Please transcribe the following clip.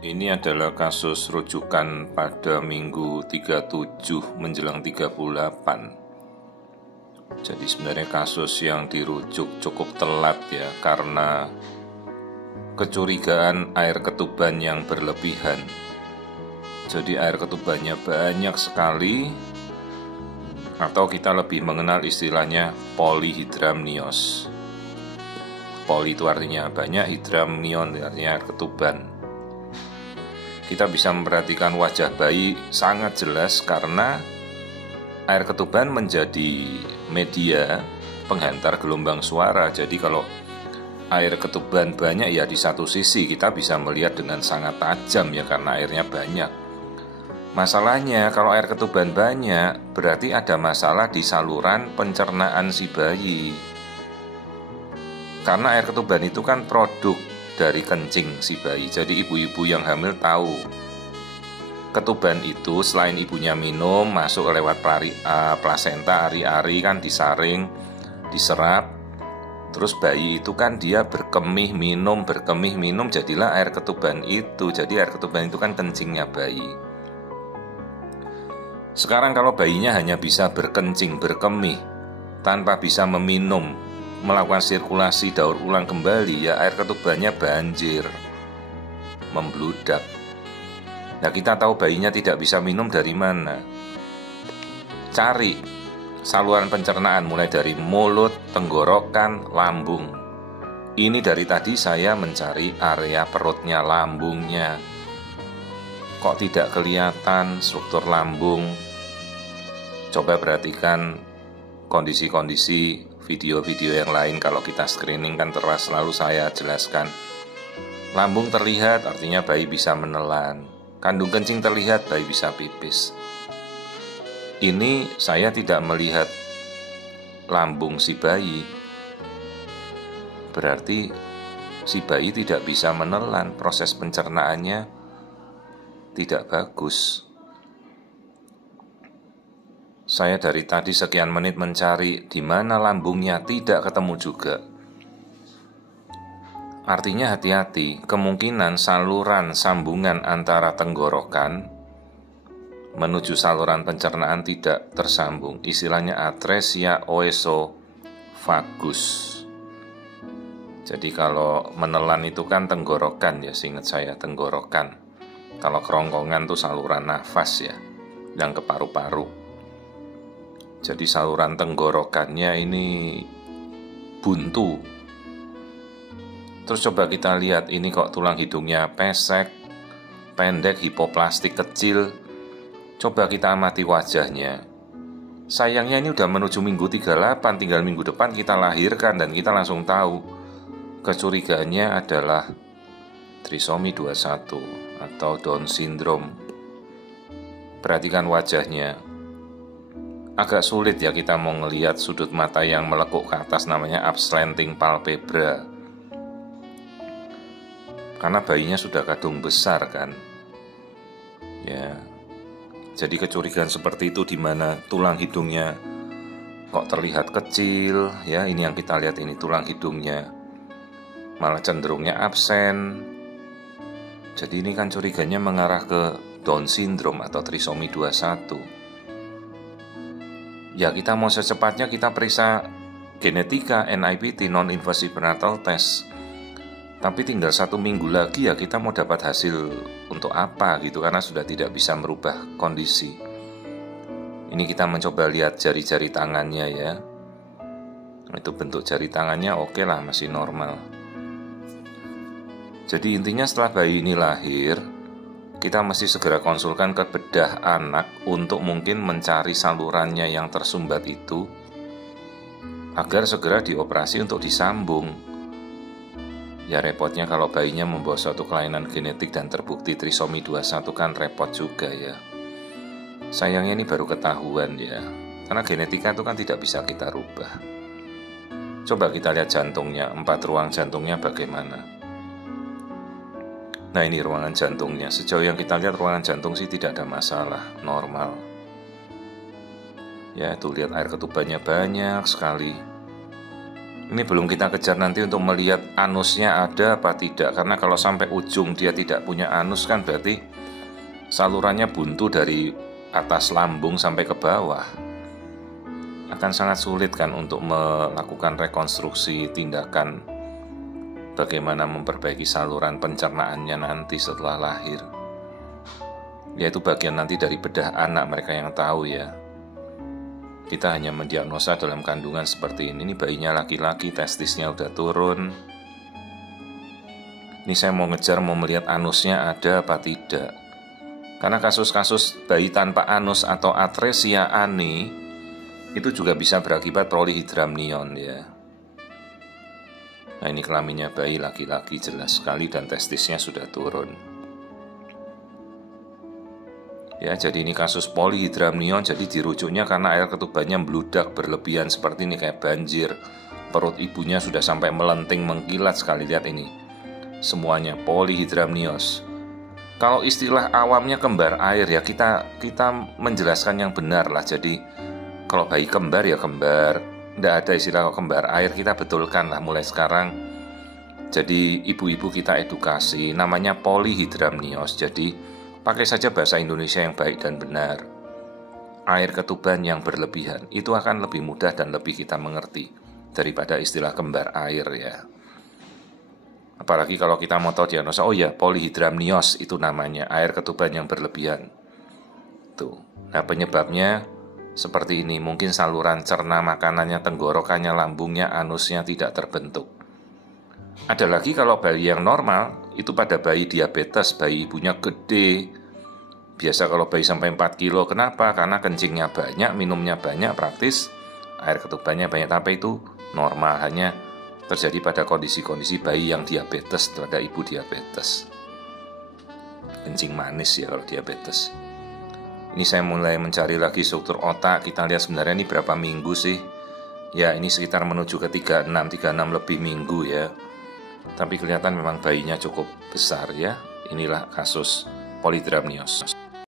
Ini adalah kasus rujukan pada minggu 37 menjelang 38. Jadi sebenarnya kasus yang dirujuk cukup telat ya, karena kecurigaan air ketuban yang berlebihan. Jadi air ketubannya banyak sekali, atau kita lebih mengenal istilahnya polyhydramnios. Poly itu artinya banyak, hydramnion artinya air ketuban. Kita bisa memperhatikan wajah bayi sangat jelas karena air ketuban menjadi media penghantar gelombang suara. Jadi kalau air ketuban banyak ya di satu sisi kita bisa melihat dengan sangat tajam ya, karena airnya banyak. Masalahnya kalau air ketuban banyak berarti ada masalah di saluran pencernaan si bayi. Karena air ketuban itu kan produk dari kencing si bayi. Jadi ibu-ibu yang hamil tahu ketuban itu selain ibunya minum, masuk lewat plasenta, ari-ari kan disaring, diserap. Terus bayi itu kan dia berkemih minum, jadilah air ketuban itu. Jadi air ketuban itu kan kencingnya bayi. Sekarang kalau bayinya hanya bisa berkencing, berkemih, tanpa bisa meminum, melakukan sirkulasi daur ulang kembali, ya air ketubannya banjir, membludak. Nah, kita tahu bayinya tidak bisa minum dari mana. Cari saluran pencernaan mulai dari mulut, tenggorokan, lambung. Ini dari tadi saya mencari area perutnya, lambungnya. Kok tidak kelihatan struktur lambung? Coba perhatikan kondisi-kondisi video-video yang lain. Kalau kita screening kan terus selalu saya jelaskan. Lambung terlihat artinya bayi bisa menelan. Kandung kencing terlihat bayi bisa pipis. Ini saya tidak melihat lambung si bayi. Berarti si bayi tidak bisa menelan, proses pencernaannya tidak bagus. Saya dari tadi sekian menit mencari di mana lambungnya, tidak ketemu juga. Artinya hati-hati, kemungkinan saluran sambungan antara tenggorokan menuju saluran pencernaan tidak tersambung. Istilahnya atresia oesofagus. Jadi kalau menelan itu kan tenggorokan ya, seingat saya tenggorokan. Kalau kerongkongan itu saluran nafas ya, yang ke paru-paru. Jadi saluran tenggorokannya ini buntu. Terus coba kita lihat, ini kok tulang hidungnya pesek, pendek, hipoplastik kecil. Coba kita amati wajahnya. Sayangnya ini udah menuju minggu 38, tinggal minggu depan kita lahirkan dan kita langsung tahu kecurigaannya adalah trisomi 21 atau Down syndrome. Perhatikan wajahnya. Agak sulit ya kita mau ngelihat sudut mata yang melekuk ke atas, namanya upslanting palpebra. Karena bayinya sudah kadung besar kan. Ya. Jadi kecurigaan seperti itu di mana tulang hidungnya kok terlihat kecil, ya ini yang kita lihat, ini tulang hidungnya malah cenderungnya absen. Jadi ini kan curiganya mengarah ke Down syndrome atau trisomi 21. Ya kita mau secepatnya kita periksa genetika, NIPT, non-invasive prenatal test. Tapi tinggal 1 minggu lagi ya kita mau dapat hasil untuk apa gitu, karena sudah tidak bisa merubah kondisi. Ini kita mencoba lihat jari-jari tangannya ya. Itu bentuk jari tangannya oke lah, masih normal. Jadi intinya setelah bayi ini lahir, kita mesti segera konsulkan ke bedah anak untuk mungkin mencari salurannya yang tersumbat itu agar segera dioperasi untuk disambung. Ya repotnya kalau bayinya membawa suatu kelainan genetik dan terbukti trisomi 21 kan repot juga ya. Sayangnya ini baru ketahuan ya, karena genetika itu kan tidak bisa kita rubah. Coba kita lihat jantungnya, 4 ruang jantungnya bagaimana. Nah ini ruangan jantungnya. Sejauh yang kita lihat ruangan jantung sih tidak ada masalah, normal. Ya tuh lihat air ketubannya banyak sekali. Ini belum kita kejar nanti untuk melihat anusnya ada apa tidak, karena kalau sampai ujung dia tidak punya anus kan berarti salurannya buntu dari atas lambung sampai ke bawah. Akan sangat sulit kan untuk melakukan rekonstruksi tindakan bagaimana memperbaiki saluran pencernaannya nanti setelah lahir. Yaitu bagian nanti dari bedah anak mereka yang tahu ya. Kita hanya mendiagnosa dalam kandungan seperti ini bayinya laki-laki, testisnya udah turun. Ini saya mau ngejar, mau melihat anusnya ada apa tidak. Karena kasus-kasus bayi tanpa anus atau atresia ani itu juga bisa berakibat polyhydramnion ya. Nah ini kelaminnya bayi laki-laki jelas sekali dan testisnya sudah turun. Ya, jadi ini kasus polyhydramnion, jadi dirujuknya karena air ketubannya meludak berlebihan seperti ini kayak banjir. Perut ibunya sudah sampai melenting mengkilat sekali, lihat ini. Semuanya polyhydramnios. Kalau istilah awamnya kembar air ya, kita menjelaskan yang benar lah. Jadi kalau bayi kembar ya kembar. Tidak ada istilah kembar air, kita betulkan lah mulai sekarang. Jadi ibu-ibu kita edukasi, namanya polyhydramnios. Jadi pakai saja bahasa Indonesia yang baik dan benar. Air ketuban yang berlebihan itu akan lebih mudah dan lebih kita mengerti daripada istilah kembar air ya. Apalagi kalau kita mau tahu diagnosa, oh ya polyhydramnios itu namanya, air ketuban yang berlebihan. Tuh. Nah penyebabnya seperti ini, mungkin saluran cerna makanannya, tenggorokannya, lambungnya, anusnya tidak terbentuk. Ada lagi kalau bayi yang normal, itu pada bayi diabetes, bayi ibunya gede. Biasa kalau bayi sampai 4 kilo, kenapa? Karena kencingnya banyak, minumnya banyak, praktis air ketubannya banyak, tapi itu normal, hanya terjadi pada kondisi-kondisi bayi yang diabetes, pada ibu diabetes. Kencing manis ya kalau diabetes. Ini saya mulai mencari lagi struktur otak, kita lihat sebenarnya ini berapa minggu sih. Ya ini sekitar menuju ke 36 lebih minggu ya. Tapi kelihatan memang bayinya cukup besar ya. Inilah kasus polyhydramnios.